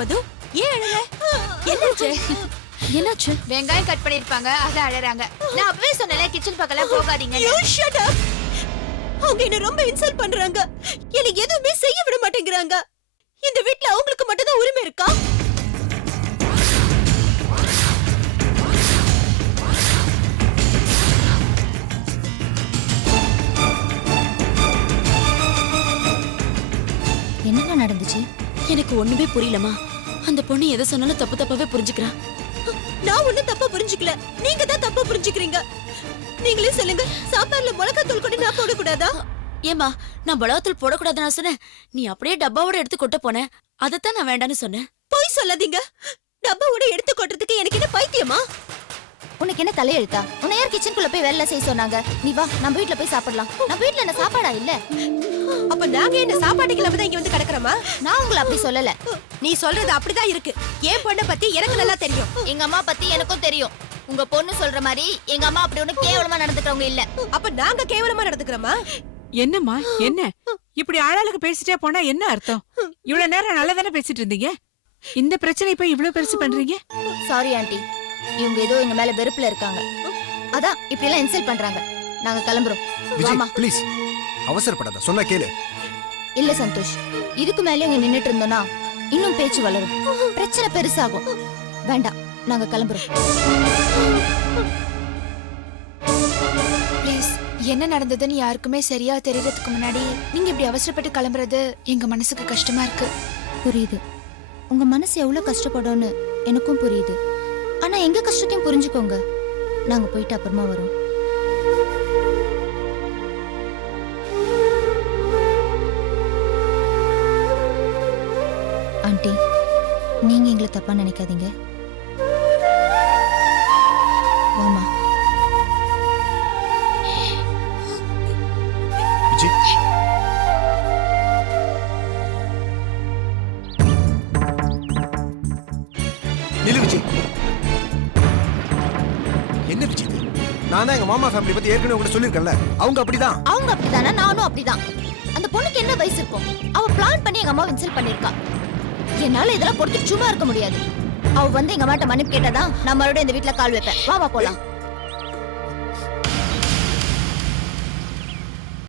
மது ஏன் அழற? என்னாச்சு? என்னாச்சு? வெங்காயம் கட் பண்ணிருப்பாங்க, அத அழறாங்க. நான் அப்பவே சொன்னல கிச்சன் பக்கம்லாம் போகாதீங்க. You shut up. அவங்க என்ன ரொம்ப இன்சல்ட் பண்றாங்க. எனக்கு எதுவுமே செய்ய விட மாட்டேங்கறாங்க. இந்த வீட்ல அவங்களுக்கு மட்டும் தான் உரிமை இருக்கா? என்னங்க நடந்துச்சு? எனக்கு ஒண்ணுமே புரியலமா. அந்த பொண்ணு எதை சொன்னாலும் தப்பு தப்பாவே புரிஞ்சுக்கிறா. நான் ஒண்ணும் தப்பா புரிஞ்சுக்கல. நீங்க தான் தப்பா புரிஞ்சுக்கிறீங்க. நீங்களே சொல்லுங்க, சாப்பாடுல மிளகாய் தூள் கூட நான் போட கூடாதா? ஏமா, நான் மிளகாத்தூள் போடக்கூடாதுன்னு நான் சொன்னேன். நீ அப்படியே டப்பாவோட எடுத்து கொட்ட போன. அதைத்தான் நான் வேண்டான்னு சொன்னேன். போய் சொல்லாதீங்க. டப்பாவோட எடுத்து கொட்டுறதுக்கு எனக்கு என்ன பைத்தியமா? உனக்கு என்ன தலையெழுத்தா? உன்னை யார் கிச்சனுக்குள்ள போய் வேலை செய்ய சொன்னாங்க? நீ வா, நம்ம வீட்ல போய் சாப்பிடலாம். நம்ம வீட்ல என்ன சாப்பாடா இல்ல? அப்ப நாங்க என்ன சாப்பாட்டுக்கு இல்லாம தான் இங்க வந்து கிடக்குறோமா? நான் உங்களை அப்படி சொல்லல. நீ சொல்றது அப்படிதான் இருக்கு. ஏன் பொண்ணை பத்தி எனக்கு நல்லா தெரியும். எங்க அம்மா பத்தி எனக்கும் தெரியும். உங்க பொண்ணு சொல்ற மாதிரி எங்க அம்மா அப்படி ஒண்ணு கேவலமா நடந்துக்கிறவங்க இல்ல. அப்ப நாங்க கேவலமா நடந்துக்கிறோமா? என்னம்மா என்ன இப்படி ஆளாளுக்கு பேசிட்டே போனா என்ன அர்த்தம்? இவ்வளவு நேரம் நல்லா தானே பேசிட்டு இருந்தீங்க. இந்த பிரச்சனை இப்ப இவ்வளவு பெருசு பண்றீங்க? சாரி ஆண்டி, இவங்க ஏதோ எங்க மேல வெறுப்புல இருக்காங்க. அதான் இப்படி எல்லாம் இன்சல்ட் பண்றாங்க. நாங்க கிளம்புறோம். விஜய் ப்ளீஸ் அவசரப்படாத, சொன்னா கேளு. இல்ல சந்தோஷ், இதுக்கு மேல இங்க நின்னுட்டு இருந்தோம்னா இன்னும் பேச்சு வளரும், பிரச்சனை பெருசாகும். வேண்டாம், நாங்க கிளம்புறோம். ப்ளீஸ், என்ன நடந்ததுன்னு யாருக்குமே சரியா தெரியறதுக்கு முன்னாடி நீங்க இப்படி அவசரப்பட்டு கிளம்புறது எங்க மனசுக்கு கஷ்டமா இருக்கு. புரியுது, உங்க மனசு எவ்வளவு கஷ்டப்படும்னு எனக்கும் புரியுது. ஆனா எங்க கஷ்டத்தையும் புரிஞ்சுக்கோங்க. நாங்க போயிட்டு அப்புறமா வரோம். ஆண்டி, நீங்க எங்களை தப்பா நினைக்காதீங்க. வாமா. விஜய் நில்லு விஜய். என்ன விஜய் இது? நான் தான் எங்க மாமா ஃபேமிலி பத்தி ஏற்கனவே உங்கள்ட்ட சொல்லியிருக்கேன்ல. அவங்க அப்படிதான். அவங்க அப்படிதானா? நானும் அப்படிதான். அந்த பொண்ணுக்கு என்ன வயசு இருக்கும்? அவ பிளான் பண்ணி எங்க அம்மாவை இன்சல்ட் பண்ணிருக்கா. என்னால இதெல்லாம் பொறுத்து சும்மா இருக்க முடியாது. அவ வந்து எங்க அம்மாட்ட மன்னிப்பு கேட்டதா நான் மறுபடியும் இந்த வீட்டுல கால் வைப்பேன். வா வா போலாம்.